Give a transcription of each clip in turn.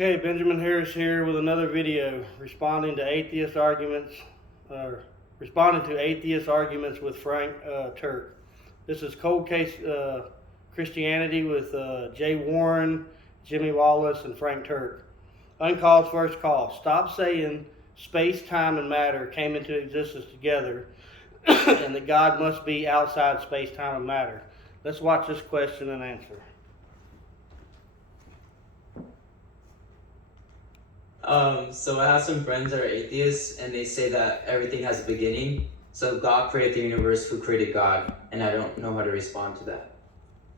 Okay, Benjamin Harris here with another video responding to atheist arguments with Frank Turek. This is Cold Case Christianity with Jay Warren, Jimmy Wallace, and Frank Turek. Uncaused first cause. Stop saying space, time, and matter came into existence together and that God must be outside space, time, and matter. Let's watch this question and answer. So I have some friends that are atheists, and they say that everything has a beginning. So God created the universe, who created God? And I don't know how to respond to that.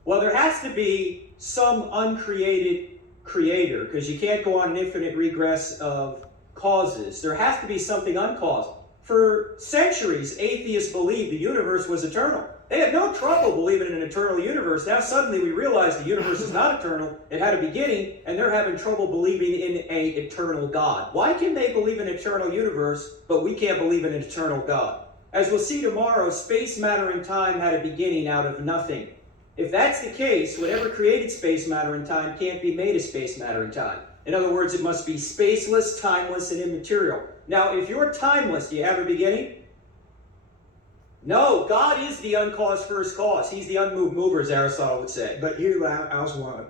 Well, there has to be some uncreated creator, because you can't go on an infinite regress of causes. There has to be something uncaused. For centuries, atheists believed the universe was eternal. They had no trouble believing in an eternal universe. Now suddenly we realize the universe is not eternal. It had a beginning, and they're having trouble believing in an eternal God. Why can they believe in an eternal universe, but we can't believe in an eternal God? As we'll see tomorrow, space, matter, and time had a beginning out of nothing. If that's the case, whatever created space, matter, and time can't be made of space, matter, and time. In other words, it must be spaceless, timeless, and immaterial. Now, if you're timeless, do you have a beginning? No, God is the uncaused first cause. He's the unmoved mover, as Aristotle would say. But here, I also want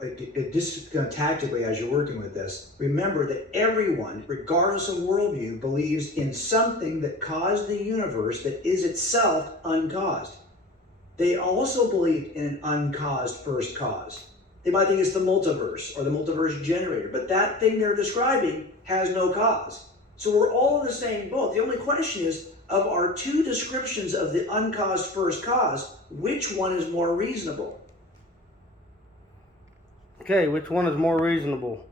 just tactically, as you're working with this, remember that everyone, regardless of worldview, believes in something that caused the universe that is itself uncaused. They also believe in an uncaused first cause. They might think it's the multiverse or the multiverse generator, but that thing they're describing has no cause. So we're all in the same boat. The only question is, of our two descriptions of the uncaused first cause, which one is more reasonable? Okay, which one is more reasonable?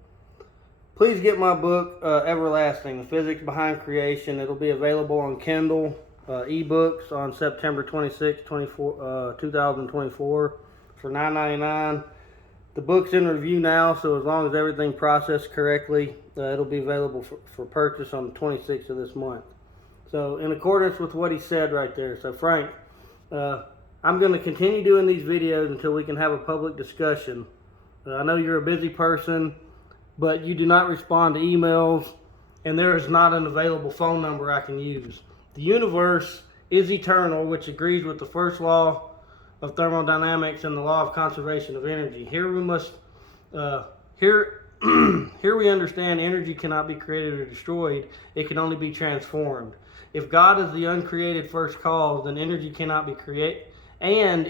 Please get my book, Everlasting, The Physics Behind Creation. It'll be available on Kindle, ebooks on September 26, 2024 for $9.99. The book's in review now, so as long as everything processed correctly, it'll be available for purchase on the 26th of this month. So in accordance with what he said right there, so Frank, I'm going to continue doing these videos until we can have a public discussion. I know you're a busy person, but you do not respond to emails, and there is not an available phone number I can use. The universe is eternal, which agrees with the first law of thermodynamics and the law of conservation of energy. Here we must, here we understand energy cannot be created or destroyed. It can only be transformed. If God is the uncreated first cause, then energy cannot be created, then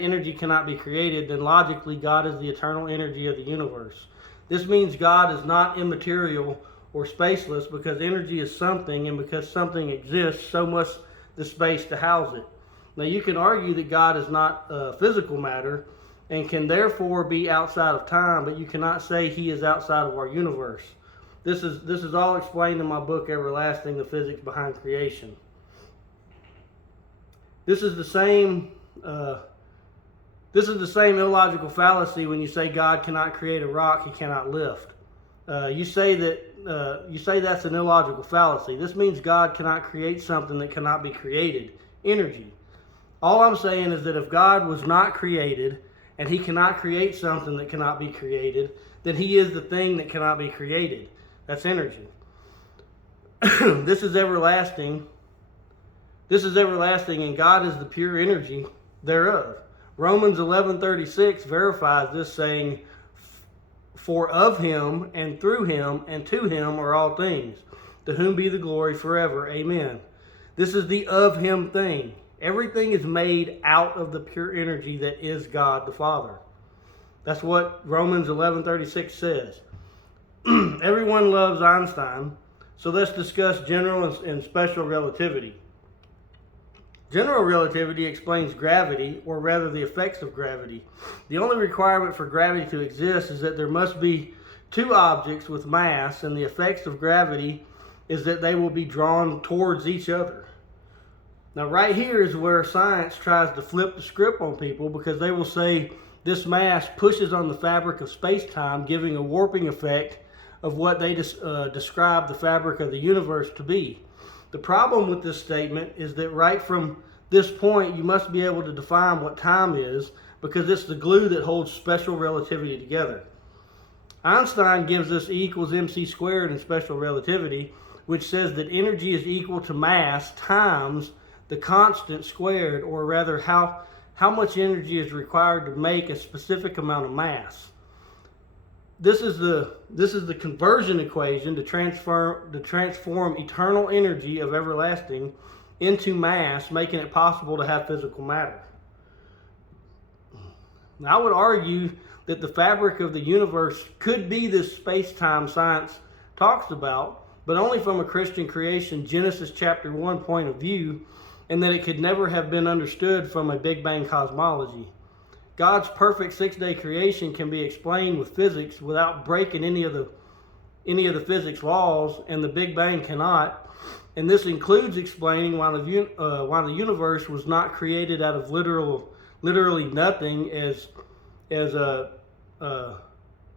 logically God is the eternal energy of the universe. This means God is not immaterial or spaceless, because energy is something, and because something exists, so must the space to house it. Now you can argue that God is not physical matter and can therefore be outside of time, but you cannot say he is outside of our universe. This is all explained in my book, Everlasting, The Physics Behind Creation. This is the same illogical fallacy when you say God cannot create a rock he cannot lift. You say that's an illogical fallacy. This means God cannot create something that cannot be created, energy. All I'm saying is that if God was not created and he cannot create something that cannot be created, then he is the thing that cannot be created. That's energy. This is everlasting. This is everlasting, and God is the pure energy thereof. Romans 11:36 verifies this, saying, "For of him, and through him, and to him are all things, to whom be the glory forever. Amen." This is the of him thing. Everything is made out of the pure energy that is God the Father. That's what Romans 11:36 says. Everyone loves Einstein, so let's discuss general and special relativity. General relativity explains gravity, or rather the effects of gravity. The only requirement for gravity to exist is that there must be two objects with mass, and the effects of gravity is that they will be drawn towards each other. Now right here is where science tries to flip the script on people, because they will say this mass pushes on the fabric of space-time, giving a warping effect of what they describe the fabric of the universe to be. The problem with this statement is that right from this point, you must be able to define what time is, because it's the glue that holds special relativity together. Einstein gives us E equals mc squared in special relativity, which says that energy is equal to mass times the constant squared, or rather how much energy is required to make a specific amount of mass. This is the conversion equation to transform eternal energy of everlasting into mass, making it possible to have physical matter. Now, I would argue that the fabric of the universe could be this space-time science talks about, but only from a Christian creation, Genesis chapter 1 point of view, and that it could never have been understood from a Big Bang cosmology. God's perfect 6-day creation can be explained with physics without breaking any of the physics laws, and the Big Bang cannot. And this includes explaining why the universe was not created out of literally nothing, as Dr.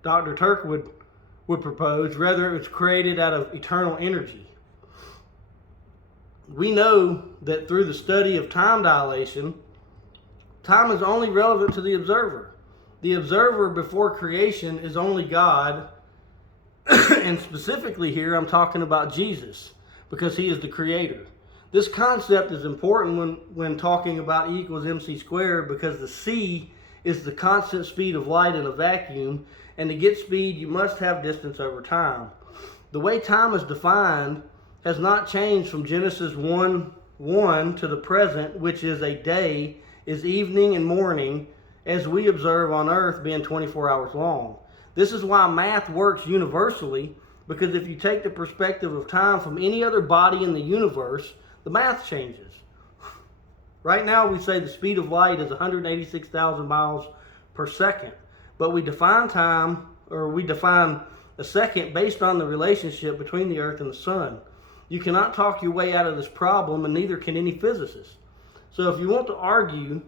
Turek would propose. Rather, it was created out of eternal energy. We know that through the study of time dilation, time is only relevant to the observer. The observer before creation is only God, and specifically here I'm talking about Jesus, because he is the creator. This concept is important when talking about E equals mc squared, because the c is the constant speed of light in a vacuum, and to get speed you must have distance over time. The way time is defined has not changed from Genesis 1:1 to the present, which is a day is evening and morning, as we observe on earth being 24 hours long. This is why math works universally, because if you take the perspective of time from any other body in the universe, the math changes. Right now we say the speed of light is 186,000 miles per second, but we define time, or we define a second based on the relationship between the earth and the sun. You cannot talk your way out of this problem, and neither can any physicist. So if you want to argue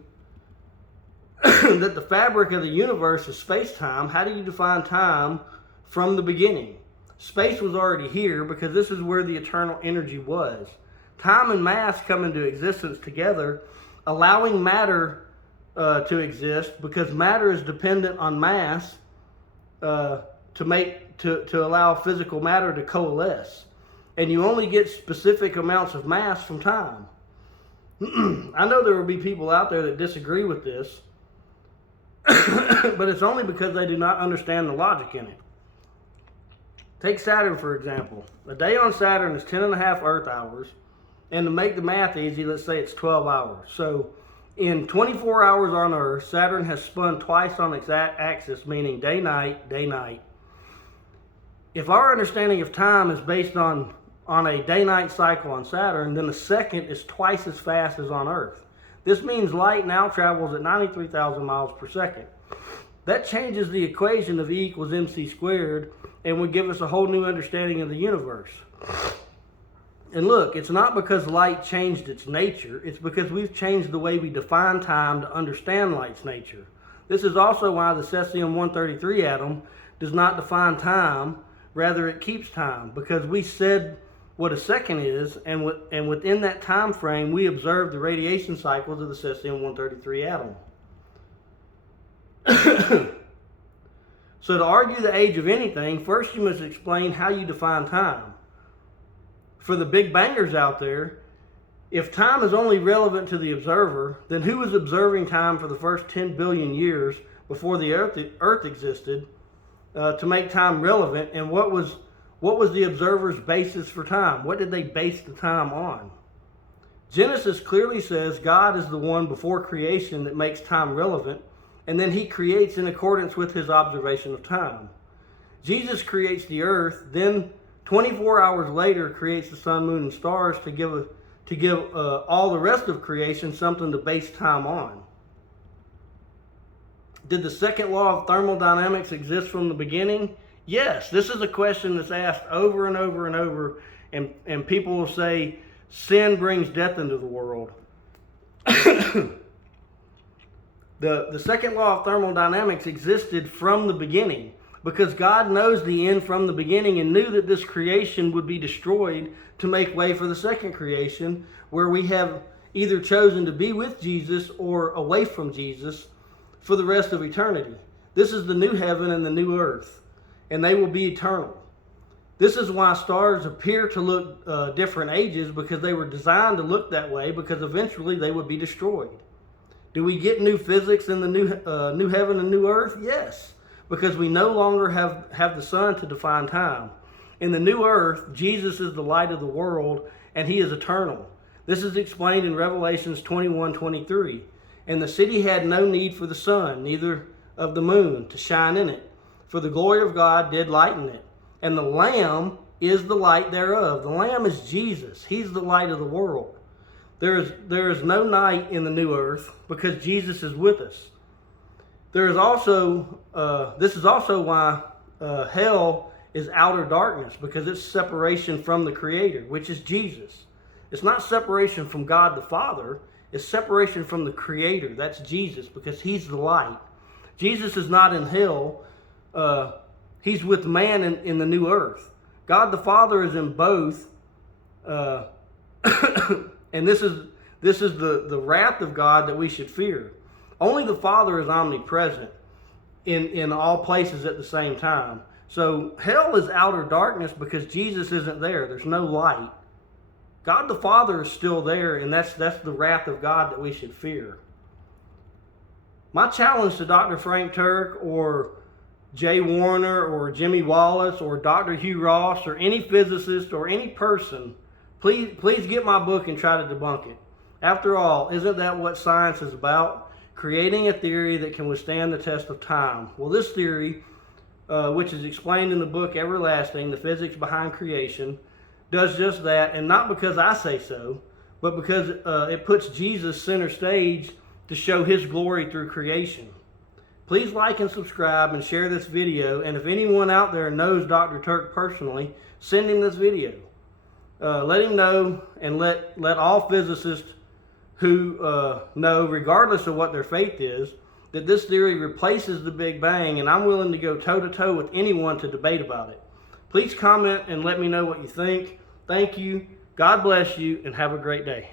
that the fabric of the universe is space-time, how do you define time from the beginning? Space was already here, because this is where the eternal energy was. Time and mass come into existence together, allowing matter to exist, because matter is dependent on mass to allow physical matter to coalesce. And you only get specific amounts of mass from time. I know there will be people out there that disagree with this, but it's only because they do not understand the logic in it. Take Saturn, for example. A day on Saturn is 10.5 Earth hours, and to make the math easy, let's say it's 12 hours. So in 24 hours on Earth, Saturn has spun twice on its axis, meaning day-night, day-night. If our understanding of time is based on a day-night cycle on Saturn, then a second is twice as fast as on Earth. This means light now travels at 93,000 miles per second. That changes the equation of E equals mc squared and would give us a whole new understanding of the universe. And look, it's not because light changed its nature, it's because we've changed the way we define time to understand light's nature. This is also why the cesium-133 atom does not define time, rather it keeps time, because we said what a second is, and within that time frame we observe the radiation cycles of the cesium-133 atom. So to argue the age of anything, first you must explain how you define time. For the big bangers out there, if time is only relevant to the observer, then who was observing time for the first 10 billion years before the earth existed to make time relevant, and what was the observer's basis for time? What did they base the time on? Genesis clearly says God is the one before creation that makes time relevant, and then he creates in accordance with his observation of time. Jesus creates the earth, then 24 hours later creates the sun, moon, and stars to give all the rest of creation something to base time on. Did the second law of thermodynamics exist from the beginning? Yes. This is a question that's asked over and over and over, and people will say, sin brings death into the world. The second law of thermodynamics existed from the beginning, because God knows the end from the beginning and knew that this creation would be destroyed to make way for the second creation, where we have either chosen to be with Jesus or away from Jesus for the rest of eternity. This is the new heaven and the new earth. and they will be eternal. This is why stars appear to look different ages, because they were designed to look that way, because eventually they would be destroyed. Do we get new physics in the new heaven and new earth? Yes, because we no longer have the sun to define time. In the new earth, Jesus is the light of the world, and he is eternal. This is explained in Revelations 21:23. And the city had no need for the sun, neither of the moon, to shine in it, for the glory of God did lighten it. And the Lamb is the light thereof. The Lamb is Jesus. He's the light of the world. There is no night in the new earth, because Jesus is with us. There is also, this is also why hell is outer darkness, because it's separation from the Creator, which is Jesus. It's not separation from God the Father. It's separation from the Creator. That's Jesus, because he's the light. Jesus is not in hell. He's with man in the new earth. God the Father is in both. And this is the wrath of God that we should fear. Only the Father is omnipresent in all places at the same time. So hell is outer darkness because Jesus isn't there. There's no light. God the Father is still there, and that's the wrath of God that we should fear. My challenge to Dr. Frank Turek or Jay Warner or Jimmy Wallace or Dr. Hugh Ross or any physicist or any person, please get my book and try to debunk it. After all, isn't that what science is about? Creating a theory that can withstand the test of time. Well, this theory, which is explained in the book Everlasting, the Physics Behind Creation, does just that, and not because I say so, but because it puts Jesus center stage to show his glory through creation. Please like and subscribe and share this video, and if anyone out there knows Dr. Turek personally, send him this video. Let him know, and let all physicists who know, regardless of what their faith is, that this theory replaces the Big Bang, and I'm willing to go toe-to-toe with anyone to debate about it. Please comment and let me know what you think. Thank you. God bless you, and have a great day.